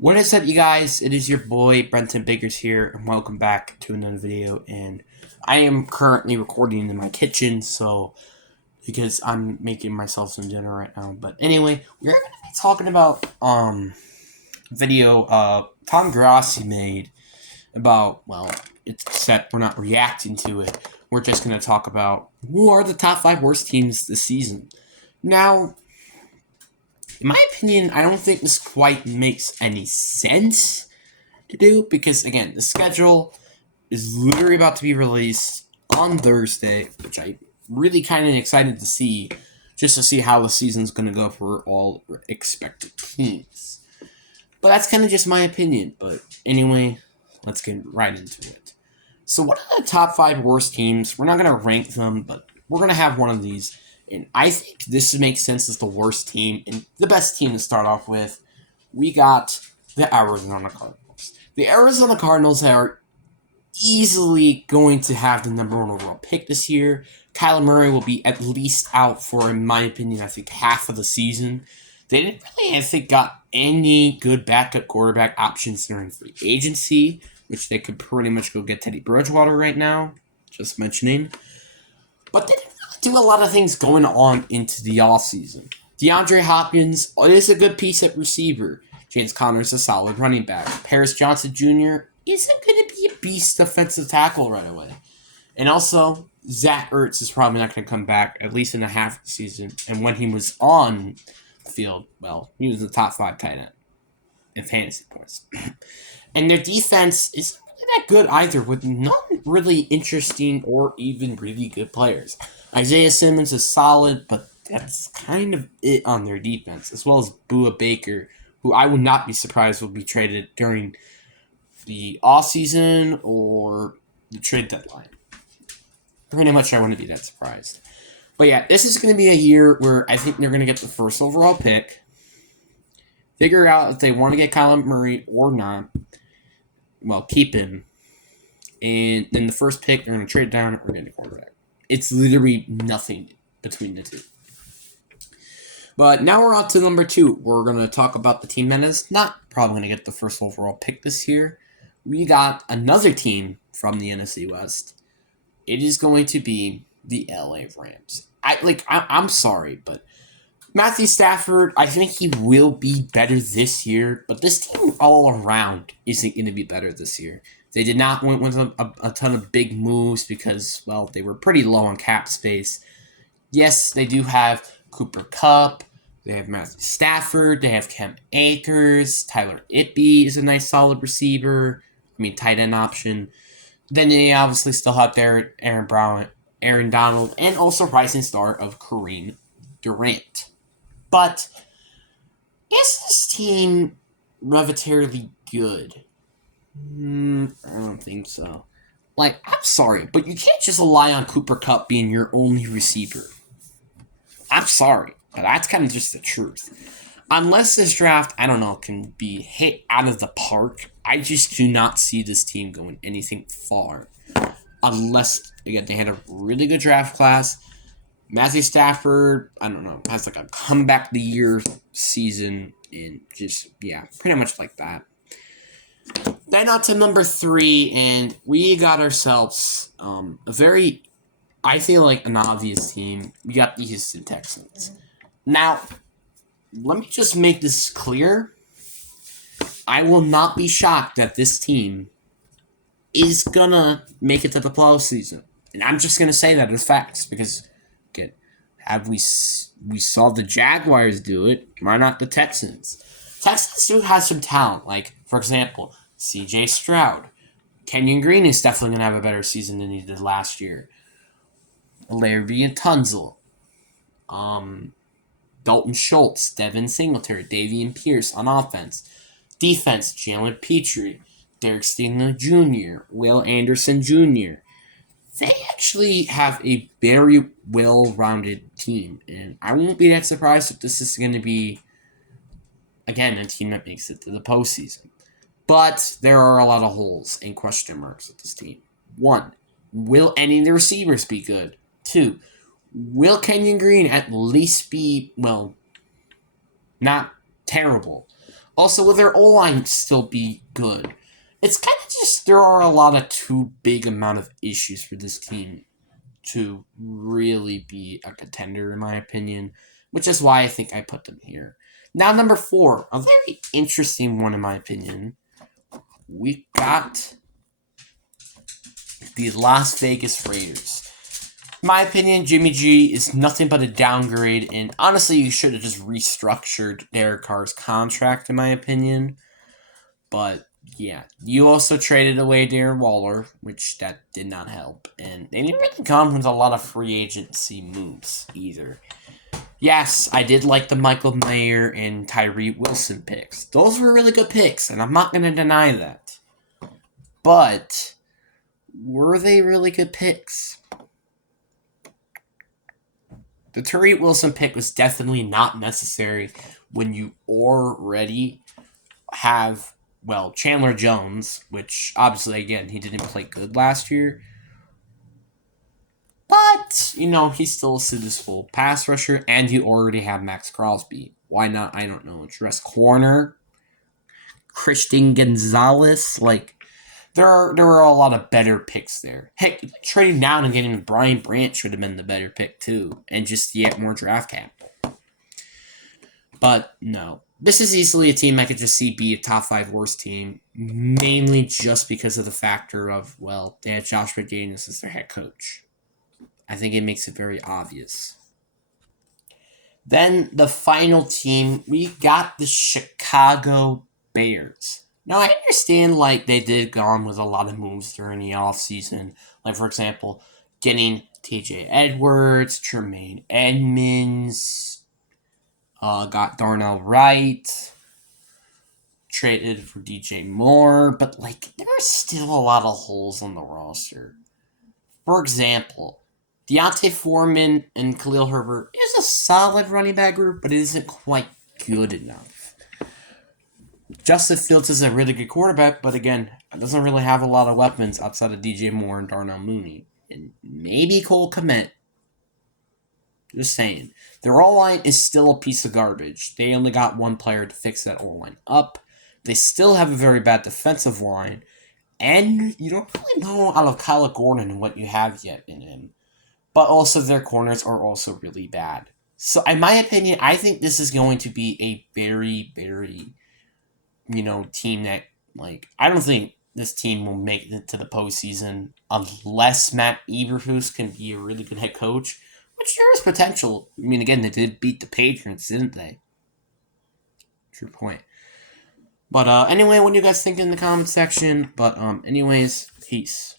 What is up, you guys? It is your boy Brenton Biggers here, and welcome back to another video. And I am currently recording in my kitchen, so because I'm making myself some dinner right now. But anyway, we're gonna be talking about video Tom Grassi made about except we're not reacting to it. We're just gonna talk about who are the top 5 worst teams this season. Now, in my opinion, I don't think this quite makes any sense to do because, again, the schedule is literally about to be released on Thursday, which I really kind of excited to see, just to see how the season's going to go for all expected teams. But that's kind of just my opinion. But anyway, let's get right into it. So, what are the top 5 worst teams? We're not going to rank them, but we're going to have one of these. And I think this makes sense as the worst team and the best team to start off with. We got the Arizona Cardinals. The Arizona Cardinals are easily going to have the number 1 overall pick this year. Kyler Murray will be at least out for, in my opinion, I think half of the season. They didn't really, I think, got any good backup quarterback options during free agency, which they could pretty much go get Teddy Bridgewater right now, just mentioning. But they didn't really do a lot of things going on into the offseason. DeAndre Hopkins is a good piece at receiver. James Conner is a solid running back. Paris Johnson Jr. isn't going to be a beast defensive tackle right away. And also, Zach Ertz is probably not going to come back, at least in a half of the season. And when he was on the field, well, he was the top 5 tight end in fantasy points. And their defense isn't really that good either, with none really interesting or even really good players. Isaiah Simmons is solid, but that's kind of it on their defense, as well as Bua Baker, who I would not be surprised will be traded during the offseason or the trade deadline. Pretty much I wouldn't be that surprised. But yeah, this is going to be a year where I think they're going to get the first overall pick, figure out if they want to get Kyler Murray or not, well, keep him, and then the first pick, they're going to trade down or get a quarterback. It's literally nothing between the two. But now we're on to number 2. We're going to talk about the team that is not probably going to get the first overall pick this year. We got another team from the NFC West. It is going to be the LA Rams. I'm sorry, but Matthew Stafford, I think he will be better this year, but this team all around isn't going to be better this year. They did not went with a ton of big moves because, well, they were pretty low on cap space. Yes, they do have Cooper Kupp. They have Matthew Stafford. They have Cam Akers. Tyler Higbee is a nice solid receiver. Tight end option. Then they obviously still have their Aaron Brown, Aaron Donald, and also rising star of Kareem Durant. But is this team relatively good? I don't think so. I'm sorry, but you can't just rely on Cooper Kupp being your only receiver. I'm sorry, but that's kind of just the truth. Unless this draft, I don't know, can be hit out of the park, I just do not see this team going anything far. Unless, again, they had a really good draft class. Matthew Stafford, I don't know, has a comeback of the year season and just, pretty much like that. Then on to number 3, and we got ourselves a very, I feel like, an obvious team. We got the Houston Texans. Now, let me just make this clear. I will not be shocked that this team is gonna make it to the postseason. And I'm just gonna say that as facts because, again, we saw the Jaguars do it. Why not the Texans? Texans do have some talent. Like, for example, C.J. Stroud. Kenyon Green is definitely gonna have a better season than he did last year. Larry and Tunzel. Dalton Schultz, Devin Singletary, Davian Pierce on offense. Defense, Jalen Petrie, Derek Stingley Jr., Will Anderson Jr. They actually have a very well-rounded team, and I won't be that surprised if this is going to be, again, a team that makes it to the postseason. But there are a lot of holes and question marks with this team. 1, will any of the receivers be good? 2, will Kenyon Green at least be, not terrible. Also, will their O-line still be good? It's kind of just, there are a lot of too big amount of issues for this team to really be a contender, in my opinion, which is why I think I put them here. Now, number 4, a very interesting one, in my opinion. We got the Las Vegas Raiders. In my opinion, Jimmy G is nothing but a downgrade, and honestly, you should have just restructured Derek Carr's contract, in my opinion. But yeah, you also traded away Darren Waller, which that did not help, and they didn't really come with a lot of free agency moves either. Yes, I did like the Michael Mayer and Tyree Wilson picks. Those were really good picks, and I'm not going to deny that. But were they really good picks? The Tyree Wilson pick was definitely not necessary when you already have, well, Chandler Jones, which obviously, again, he didn't play good last year. But, he's still a successful pass rusher, and you already have Max Crosby. Why not? I don't know. Dress corner, Christian Gonzalez. There were a lot of better picks there. Heck, trading down and getting Brian Branch should have been the better pick, too. And just yet more draft cap. But, no. This is easily a team I could just see be a top 5 worst team. Mainly just because of the factor of, well, they had Josh McDaniels as their head coach. I think it makes it very obvious. Then the final team, we got the Chicago Bears. Now, I understand, they did go on with a lot of moves during the offseason. Like, for example, getting TJ Edwards, Tremaine Edmonds, got Darnell Wright, traded for DJ Moore, but, there are still a lot of holes on the roster. For example, Deontay Foreman and Khalil Herbert is a solid running back group, but it isn't quite good enough. Justin Fields is a really good quarterback, but again, doesn't really have a lot of weapons outside of DJ Moore and Darnell Mooney. And maybe Cole Kmet. Just saying. Their O-line is still a piece of garbage. They only got one player to fix that O-line up. They still have a very bad defensive line. And you don't really know out of Kyle Gordon what you have yet in him. But also their corners are also really bad. So in my opinion, I think this is going to be a very, very, team that, I don't think this team will make it to the postseason unless Matt Eberflus can be a really good head coach, which there is potential. I mean, again, they did beat the Patriots, didn't they? True point. But anyway, what do you guys think in the comment section? But anyways, peace.